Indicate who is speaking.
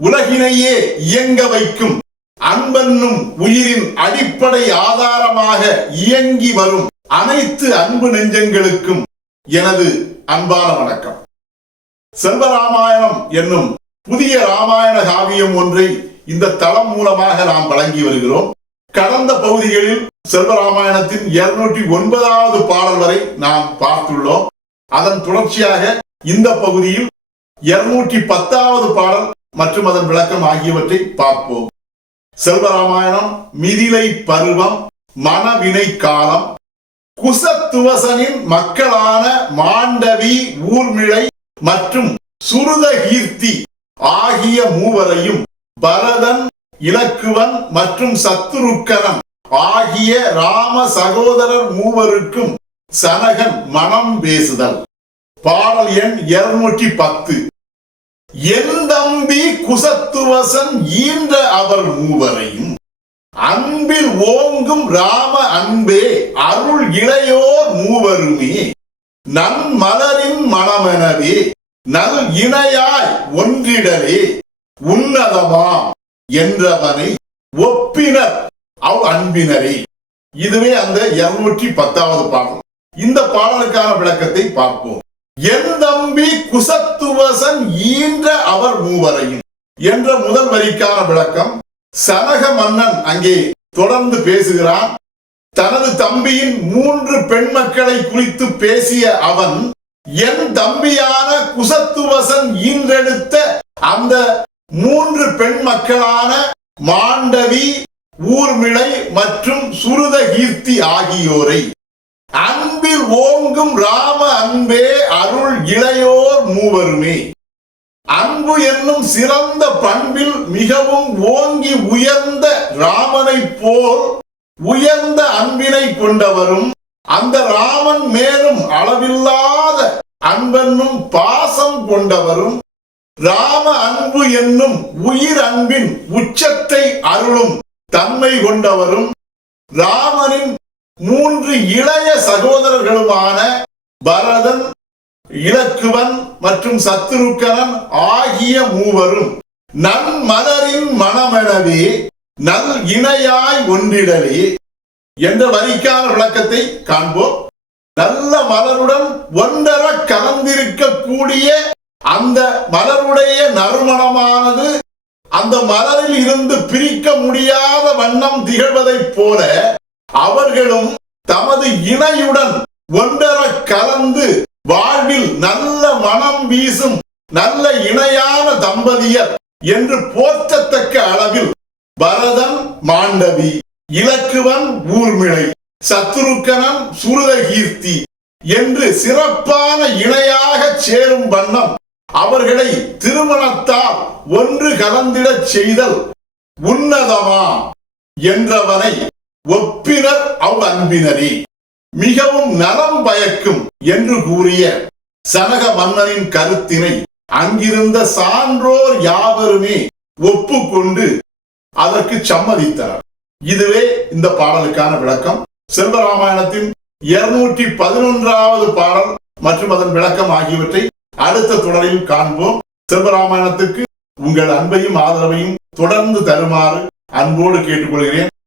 Speaker 1: உலகினையே இயங்க வைக்கும். அன்பென்னும் உயிரின் அடிப்படை ஆதாரமாக இயங்கி வரும் அனைத்து அன்பு நெஞ்சங்களுக்கும் எனது அன்பான வணக்கம். செல்வராமாயணம் என்னும் புதிய ராமாயண காவியம் ஒன்றை இந்த தளம் மூலமாக நாம் வழங்கி வருகிறோம். கடந்த பகுதிகளில் செல்வராமாயணத்தின் இருநூற்றி ஒன்பதாவது பாடல் வரை நாம் பார்த்துள்ளோம். அதன் தொடர்ச்சியாக இந்த பகுதியில் இருநூற்றி பத்தாவது பாடல் மற்றும் அதன் விளக்கம் ஆகியவற்றை பார்ப்போம். செல்வராமாயணம் மிதிலை பருவம் மனவினை காலம் குசத்துவசனின் மக்களான மாண்டவி ஊர்மிழை மற்றும் சுருதகீர்த்தி ஆகிய மூவரையும் பரதன் இலக்குவன் மற்றும் சத்துருக்கனன் ஆகிய ராம சகோதரர் மூவருக்கும் சனகன் மனம் பேசுதல். பாடல் எண் இருநூற்றி பத்து. என் தம்பி குசத்துவசன் ஈன்ற அவர் மூவரையும். அன்பில் ஓங்கும் ராம அன்பே அருள் இளையோர் மூவருமே. நன் மலரின் மனமெனவே நல் இணையாய் ஒன்றிடவே உன்னதமாம் என்றவனை ஒப்பினர் அவ் அன்பினரே. இதுவே அந்த இருநூற்றி பத்தாவது பாடல். இந்த பாடலுக்கான விளக்கத்தை பார்ப்போம். என் தம்பி குசத்துவசன் ஈன்ற அவர் மூவரையும். என்ற முதல் வரிக்கான விளக்கம் சனக மன்னன் அங்கே தொடர்ந்து பேசுகிறான். தனது தம்பியின் மூன்று பெண் மக்களை குறித்து பேசிய அவன் என் தம்பியான குசத்துவசன் ஈன்றெடுத்த அந்த மூன்று பெண் மக்களான மாண்டவி ஊர்மிளை மற்றும் சுருதகீர்த்தி ஆகியோரை அன்பில் ஓங்கும் ராம அன்பே அருள் இளையோர் மூவருமே. அன்பு என்னும் சிறந்த பண்பில் மிகவும் ஓங்கி உயர்ந்த ராமனைப் போல் உயர்ந்த அன்பினை கொண்டவரும் அந்த ராமன் மேலும் அளவில்லாத அன்பென்னும் பாசம் கொண்டவரும் ராம அன்பு என்னும் உயிர் அன்பின் உச்சத்தை அருளும் தன்மை கொண்டவரும் ராமனின் மூன்று இளைய சகோதரர்களுமான பரதன் இலக்குவன் மற்றும் சத்துருக்கனன் ஆகிய மூவரும் நன் மலரின் மனமெனவே நல் இணையாய் ஒன்றிடலே. என்ற வரிக்கான விளக்கத்தை காண்போம். நல்ல மலருடன் ஒன்றர கலந்திருக்கக்கூடிய அந்த மலருடைய நறுமணமானது அந்த மலரில் இருந்து பிரிக்க முடியாத வண்ணம் திகழ்வதைப் போல அவர்களும் தமது இணையுடன் ஒன்றர கலந்து வாழ்வில் நல்ல மனம் வீசும் நல்ல இணையான தம்பதியர் என்று போற்றத்தக்க அளவில் பரதன் மாண்டவி இலக்குவன் ஊர்மிளை சத்ருக்கனன் சுருதகீர்த்தி என்று சிறப்பான இணையாக சேரும் வண்ணம் அவர்களை திருமணத்தால் ஒன்று கலந்திடச் செய்தல் உன்னதமா என்றவனை ஒப்பினர் அவ் அன்பினரே மிகவும் நலம் பயக்கும் என்று கூறிய சனக மன்னனின் கருத்தினை அங்கிருந்த சான்றோர் யாவருமே ஒப்புக்கொண்டு அதற்கு சம்மதித்தனர். இதுவே இந்த பாடலுக்கான விளக்கம். செல்வராமாயணத்தின் இருநூற்றி பதினொன்றாவது பாடல் மற்றும் அதன் விளக்கம் ஆகியவற்றை அடுத்த தொடரில் காண்போம். செல்வராமாயணத்துக்கு உங்கள் அன்பையும் ஆதரவையும் தொடர்ந்து தருமாறு அன்போடு கேட்டுக்கொள்கிறேன்.